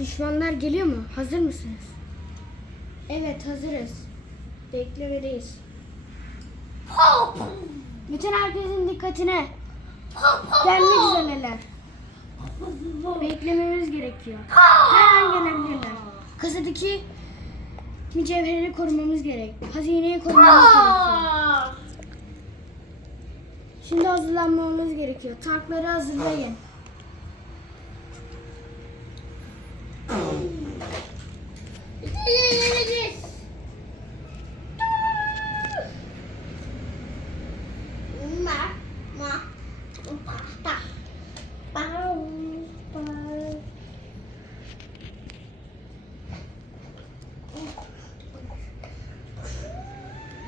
Düşmanlar geliyor mu? Hazır mısınız? Evet hazırız. Beklemedeyiz. Bütün herkesin dikkatine. Gelmek üzereler. Beklememiz gerekiyor. Her an gelebilirler. Kasadaki mücevherleri korumamız gerek. Hazineyi korumamız gerekiyor. Şimdi hazırlanmamız gerekiyor. Tankları hazırlayın.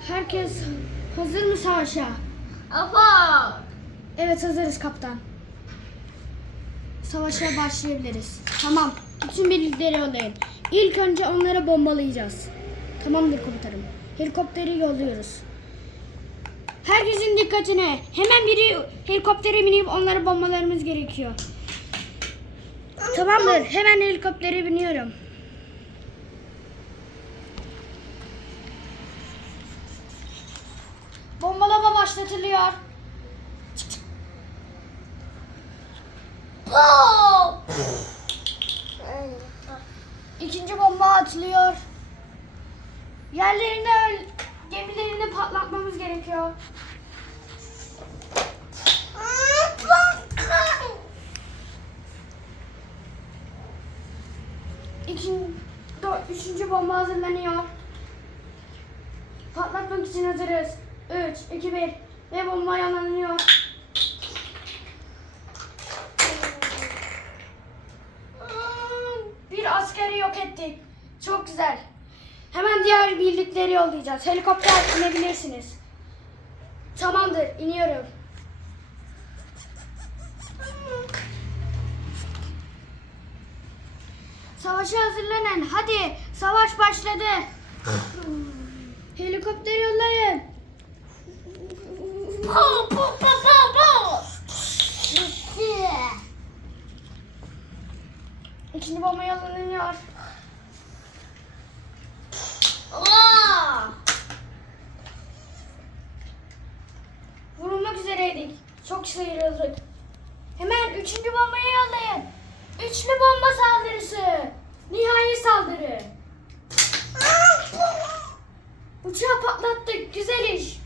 Herkes hazır mı savaşa? Apa. Evet hazırız kaptan. Savaşa başlayabiliriz. Tamam. Bütün birlikleri yollayın. İlk önce onları bombalayacağız. Tamamdır komutanım. Helikopteri yolluyoruz. Herkesin dikkatine. Hemen biri helikoptere binip onları bombalarımız gerekiyor. Tamamdır. Hemen helikoptere biniyorum. Bombalama başlatılıyor. Pop. İkinci bomba atılıyor. Yerlerine öl- gemilerini patlatmamız gerekiyor. İkinci, üçüncü bomba hazırlanıyor. Patlatmak için hazırız. 3, 2, 1 ve bomba yanlanıyor. Bir askeri yok ettik. Çok güzel. Hemen diğer birlikleri yollayacağız. Helikopter inebilirsiniz. Tamamdır, iniyorum. Savaşa hazırlanın. Hadi, savaş başladı. Helikopter yollayın. Pop pop pop pop pop. İkinci bomba yollanıyor. Allah. Vurulmak üzereydik. Çok sıyrıldık. Hemen üçüncü bombayı yollayın. Üçlü bomba saldırısı. Nihai saldırı. Uçağı patlattık. Güzel iş.